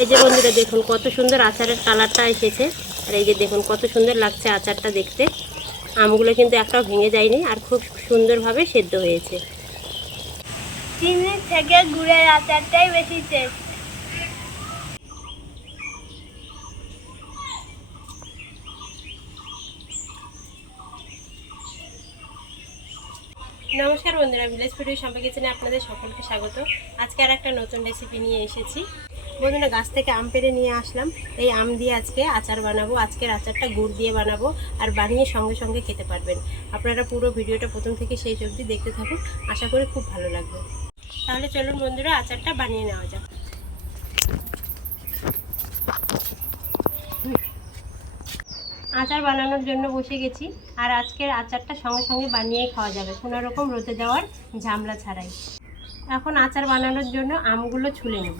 এই যে বন্ধুরা দেখুন কত সুন্দর আচারের কালারটা এসেছে। আর এই যে দেখুন কত সুন্দর লাগছে আচারটা দেখতে। আমগুলো কিন্তু একটাও ভেঙে যায়নি আর খুব সুন্দরভাবে সেদ্ধ হয়েছে। চিনি থেকে গুড়ের আচারটাই বেশি টেস্ট নমস্কার বন্ধুরা ভিলেজ ফুডের সম্পর্কে কিচেনে আপনাদের সকলকে স্বাগত। আজকে আর একটা নতুন রেসিপি নিয়ে এসেছি। বন্ধুরা গাছ থেকে আম পেড়ে নিয়ে আসলাম। এই আম দিয়ে আজকে আচার বানাবো। আজকের আচারটা গুড় দিয়ে বানাবো আর বানিয়ে সঙ্গে সঙ্গে খেতে পারবেন। আপনারা পুরো ভিডিওটা প্রথম থেকে সেই অবধি দেখতে থাকুন। আশা করি খুব ভালো লাগবে। তাহলে চলুন বন্ধুরা, আচারটা বানিয়ে নেওয়া যাক। আচার বানানোর জন্য বসে গেছি। আর আজকের আচারটা সঙ্গে সঙ্গে বানিয়েই খাওয়া যাবে। কোনো রকম রোদে দেওয়ার ঝামলা ছাড়াই। এখন আচার বানানোর জন্য আমগুলো ছুলে নেব।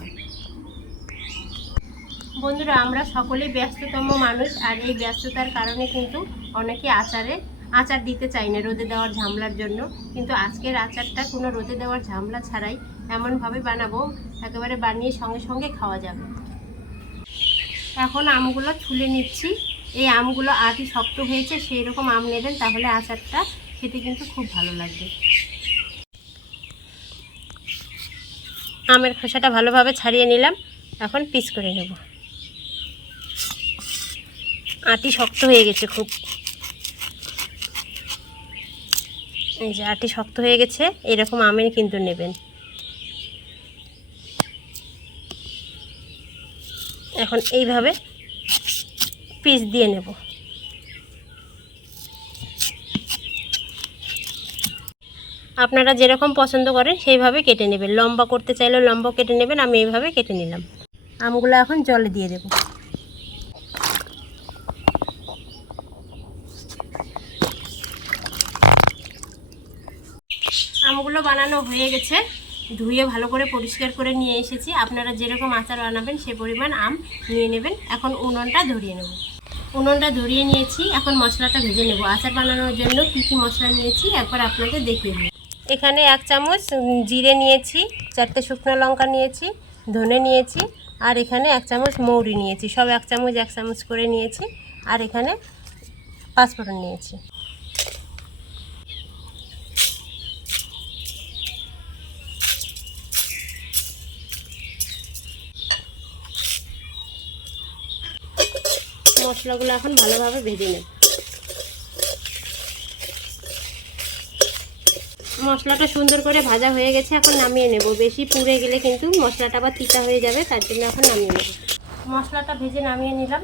বন্ধুরা, আমরা সকলেই ব্যস্ততম মানুষ আর এই ব্যস্ততার কারণে কিন্তু অনেকে আচারে আচার দিতে চাই না রোদে দেওয়ার ঝামলার জন্য। কিন্তু আজকের আচারটা কোনো রোদে দেওয়ার ঝামলা ছাড়াই এমনভাবে বানাবো, একেবারে বানিয়ে সঙ্গে সঙ্গে খাওয়া যাবে। এখন আমগুলো ছুলে নিচ্ছি। এই আমগুলো আটি শক্ত হয়েছে সেই রকম আম নেবেন, তাহলে আচারটা খেতে কিন্তু খুব ভালো লাগবে। আমের খোসাটা ভালোভাবে ছাড়িয়ে নিলাম, এখন পিস করে নেব। আটি শক্ত হয়ে গেছে খুব। এই যে আটি শক্ত হয়ে গেছে, এরকম আমের কিন্তু নেবেন। এখন এইভাবে পিস দিয়ে নেব। আপনারা যেরকম পছন্দ করেন, সেইভাবে কেটে নেবেন। লম্বা করতে চাইলেও লম্বা কেটে নেবেন, আমি এইভাবে কেটে নিলাম। আমগুলো এখন জলে দিয়ে দেব আমগুলো বানানো হয়ে গেছে। ধুয়ে ভালো করে পরিষ্কার করে নিয়ে এসেছি। আপনারা যেরকম আচার বানাবেন সে পরিমাণ আম নিয়ে নেবেন। এখন উনুনটা ধরিয়ে নেব। উনুনটা ধরিয়ে নিয়েছি। এখন মশলাটা ভেজে নেব। আচার বানানোর জন্য কী কী মশলা নিয়েছি একবার আপনাদের দেখিয়ে দিই। এখানে এক চামচ জিরে নিয়েছি, চারটে শুকনো লঙ্কা নিয়েছি, ধনে নিয়েছি, আর এখানে এক চামচ মৌরি নিয়েছি। সব এক চামচ এক চামচ করে নিয়েছি। আর এখানে পাঁচফোড়ন নিয়েছি। মশলাগুলো এখন ভালোভাবে ভেজে নেব। মশলাটা সুন্দর করে ভাজা হয়ে গেছে, এখন নামিয়ে নেব। বেশি পুড়ে গেলে কিন্তু মশলাটা আবার তিতা হয়ে যাবে, তার জন্য এখন নামিয়ে নেব। মশলাটা ভেজে নামিয়ে নিলাম।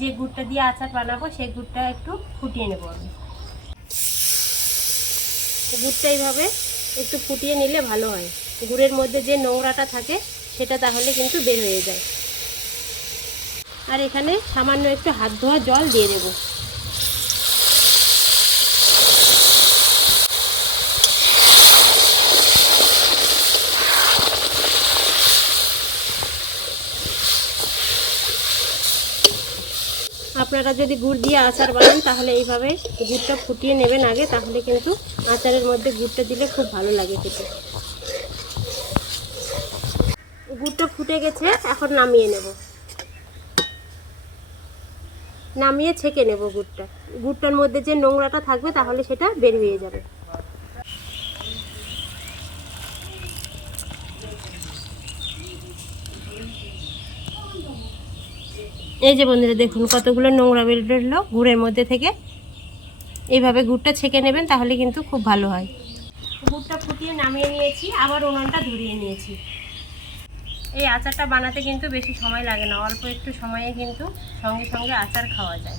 যে গুড়টা দিয়ে আচার বানাবো, সেই গুড়টা একটু ফুটিয়ে নেব আমি। গুড়টা এইভাবে একটু ফুটিয়ে নিলে ভালো হয়। গুড়ের মধ্যে যে নোংরাটা থাকে, সেটা তাহলে কিন্তু বের হয়ে যায়। আর এখানে সামান্য একটু হাত ধোয়া জল দিয়ে দেব। আপনারা যদি গুড় দিয়ে আচার বানান, তাহলে এইভাবে গুড়টা ফুটিয়ে নেবেন আগে, তাহলে কিন্তু আচারের মধ্যে গুড়টা দিলে খুব ভালো লাগে খেতে। গুড়টা ফুটে গেছে, এখন নামিয়ে নেব। নামিয়ে ছেঁকে নেব গুড়টা। গুড়টার মধ্যে যে নোংরাটা থাকবে, তাহলে সেটা বের হয়ে যাবে। এই যে বন্ধুরা, দেখুন কতগুলো নোংরা বেরোলো গুড়ের মধ্যে থেকে। এইভাবে গুড়টা ছেঁকে নেবেন, তাহলে কিন্তু খুব ভালো হয়। গুড়টা ফুটিয়ে নামিয়ে নিয়েছি, আবার উনুনটা ধরিয়ে নিয়েছি। এই আচারটা বানাতে কিন্তু বেশি সময় লাগে না, অল্প একটু সময়ে কিন্তু সঙ্গে সঙ্গে আচার খাওয়া যায়।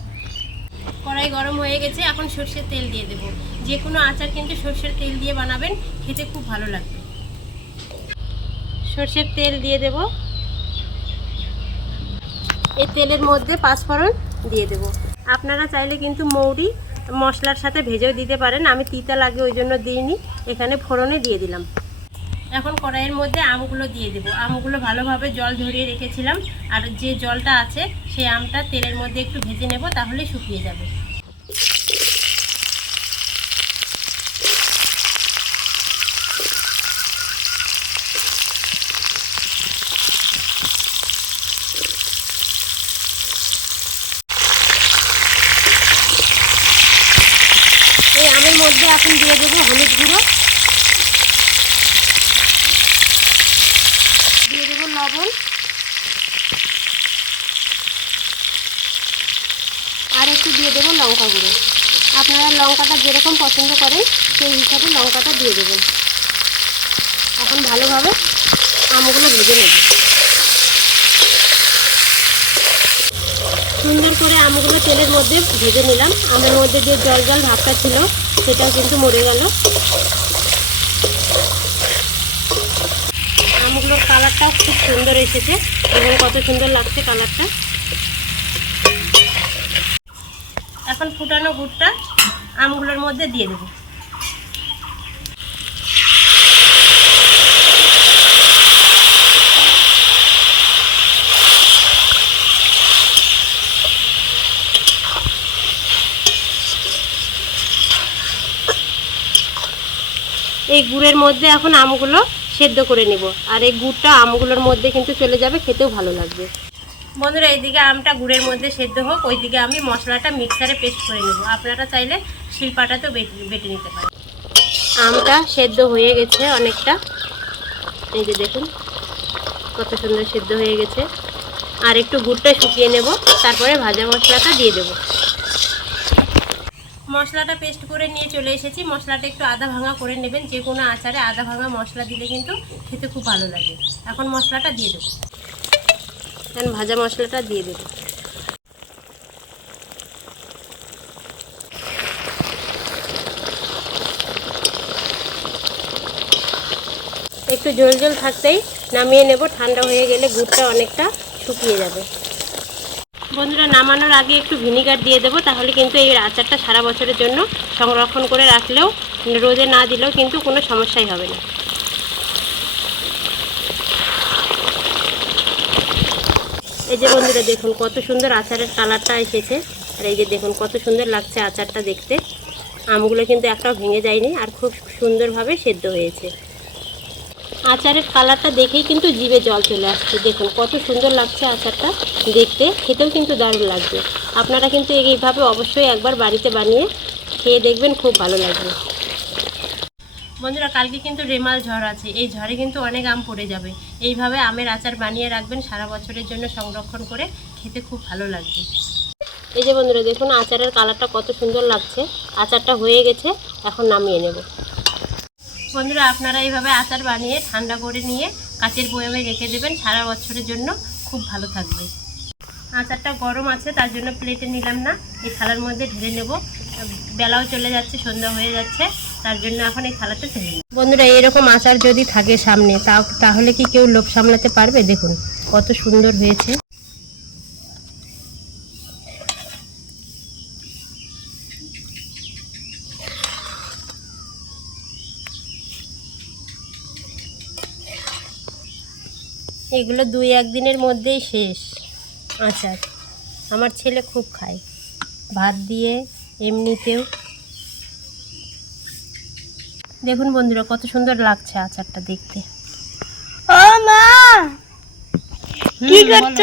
কড়াই গরম হয়ে গেছে, এখন সর্ষের তেল দিয়ে দেব। যে কোনো আচার কিন্তু সর্ষের তেল দিয়ে বানাবেন, খেতে খুব ভালো লাগবে। সর্ষের তেল দিয়ে দেব। এই তেলের মধ্যে পাঁচফোড়ন দিয়ে দেব। আপনারা চাইলে কিন্তু মৌরি, মশলার সাথে ভেজেও দিতে পারেন, আমি তিতা লাগে ওই জন্য দিইনি, এখানে ফোড়নে দিয়ে দিলাম। এখন কড়াইয়ের মধ্যে আমগুলো দিয়ে দেবো। আমগুলো ভালোভাবে জল ধরিয়ে রেখেছিলাম। আর যে জলটা আছে, সেই আমটা তেলের মধ্যে একটু ভেজে নেব তাহলে শুকিয়ে যাবে। এই আমের মধ্যে এখন দিয়ে দেবো হলুদ গুঁড়ো। দিয়ে দেবো লঙ্কা গুঁড়ো। আপনারা লঙ্কাটা যেরকম পছন্দ করেন, সেই হিসাবে লঙ্কাটা দিয়ে দেবেন। এখন ভালোভাবে আমগুলো ভেজে নেব। সুন্দর করে আমগুলো তেলের মধ্যে ভেজে নিলাম। আমের মধ্যে যে জল জল ভাবটা ছিল, সেটাও কিন্তু মরে গেল। আমগুলোর কালারটাও খুব সুন্দর এসেছে এবং কত সুন্দর লাগছে কালারটা। এখন ফুটানো গুড়টা আমগুলোর মধ্যে দিয়ে দেবো। এই গুড়ের মধ্যে এখন আমগুলো সেদ্ধ করে নিব। আর এই গুড়টা আমগুলোর মধ্যে কিন্তু চলে যাবে, খেতেও ভালো লাগবে। বন্ধুরা, এইদিকে আমটা গুড়ের মধ্যে সেদ্ধ হোক, ওইদিকে আমি মশলাটা মিক্সারে পেস্ট করে নেব। আপনারা চাইলে শিলপাটাতেও বেটে বেটে নিতে পারেন। আমটা সেদ্ধ হয়ে গেছে অনেকটা। এই যে দেখুন, কত সুন্দর সেদ্ধ হয়ে গেছে। আর একটু গুড়টা শুকিয়ে নেব, তারপরে ভাজা মশলাটা দিয়ে দেবো। মশলাটা পেস্ট করে নিয়ে চলে এসেছি। মশলাটা একটু আদা ভাঙা করে নেবেন। যে কোনো আচারে আদা ভাঙা মশলা দিলে কিন্তু খেতে খুব ভালো লাগে। এখন মশলাটা দিয়ে দেবো। এখন ভাজা মশলাটা দিয়ে দেবো। একটু জল জল থাকতেই নামিয়ে নেব, ঠান্ডা হয়ে গেলে গুড়টা অনেকটা শুকিয়ে যাবে। বন্ধুরা, নামানোর আগে একটু ভিনিগার দিয়ে দেবো, তাহলে কিন্তু এই আচারটা সারা বছরের জন্য সংরক্ষণ করে রাখলেও, রোদে না দিলেও কিন্তু কোনো সমস্যাই হবে না। এই যে বন্ধুরা দেখুন, কত সুন্দর আচারের কালারটা এসেছে। আর এই যে দেখুন, কত সুন্দর লাগছে আচারটা দেখতে। আমগুলো কিন্তু একটাও ভেঙে যায়নি আর খুব সুন্দরভাবে সেদ্ধ হয়েছে। আচারের কালারটা দেখেই কিন্তু জিভে জল চলে আসছে। দেখুন, কত সুন্দর লাগছে আচারটা দেখতে। খেতেও কিন্তু দারুণ লাগবে আপনারা কিন্তু এইভাবে অবশ্যই একবার বাড়িতে বানিয়ে খেয়ে দেখবেন, খুব ভালো লাগবে। বন্ধুরা, কালকে কিন্তু রেমাল ঝড় আছে। এই ঝড়ে কিন্তু অনেক আম পড়ে যাবে। এইভাবে আমের আচার বানিয়ে রাখবেন, সারা বছরের জন্য সংরক্ষণ করে খেতে খুব ভালো লাগবে। এই যে বন্ধুরা, দেখুন আচারের কালারটা কত সুন্দর লাগছে। আচারটা হয়ে গেছে, এখন নামিয়ে নেব। বন্ধুরা, আপনারা এইভাবে আচার বানিয়ে ঠান্ডা করে নিয়ে কাচের বয়ামে রেখে দেবেন, সারা বছরের জন্য খুব ভালো থাকবে। আচারটা গরম আছে, তার জন্য প্লেটে নিলাম না। এই থালার মধ্যে ঢেলে নেব। বেলাও চলে যাচ্ছে, সন্ধ্যা হয়ে যাচ্ছে, তার জন্য এখন এই থালাটা নেব বন্ধুরা, এরকম আচার যদি থাকে সামনে তাহলে কি কেউ লোভ সামলাতে পারবে? দেখুন, কত সুন্দর হয়েছে। এগুলো দুই একদিনের মধ্যেই শেষ আচার। আমার ছেলে খুব খায়। ভাত দিয়ে এমনিতেও। দেখুন বন্ধুরা কত সুন্দর লাগছে আচারটা দেখতে। ও মা! কি করছ?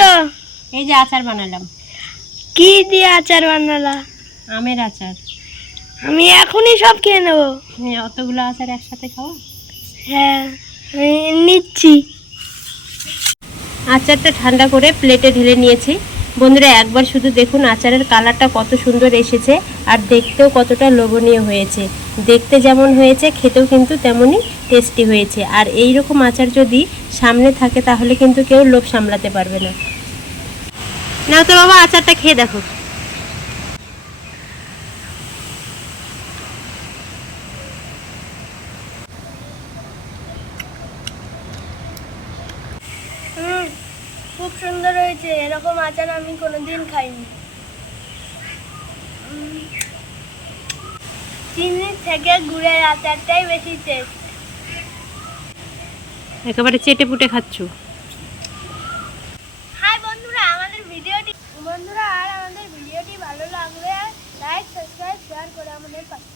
এই যে আচার বানালাম। কি দিয়ে আচার বানালা? আমের আচার। আমি এখনই সব খেয়ে নেব। অতগুলো আচার একসাথে খাওয়া হ্যাঁ নিচ্ছি। আচারটা ঠান্ডা করে প্লেটে ঢেলে নিয়েছি। বন্ধুরা, একবার শুধু দেখুন আচারের কালারটা কত সুন্দর এসেছে আর দেখতেও কতটা লোভনীয় হয়েছে। দেখতে যেমন হয়েছে, খেতেও কিন্তু তেমনই টেস্টি হয়েছে। আর এই রকম আচার যদি সামনে থাকে, তাহলে কিন্তু কেউ লোভ সামলাতে পারবে না। না তো বাবা, আচারটা খেয়ে দেখো হুম খুব সুন্দর হয়েছে এরকম আচার আমি কোনোদিন খাইনি। চিনির থেকে গুড়ের আচারটাই বেশি টেস্ট একেবারে চেটে পুটে খাচ্ছ? হাই বন্ধুরা আমাদের ভিডিওটি বন্ধুরা আর আমাদের ভিডিওটি ভালো লাগলে লাইক সাবস্ক্রাইব শেয়ার করে আমাদের পাশে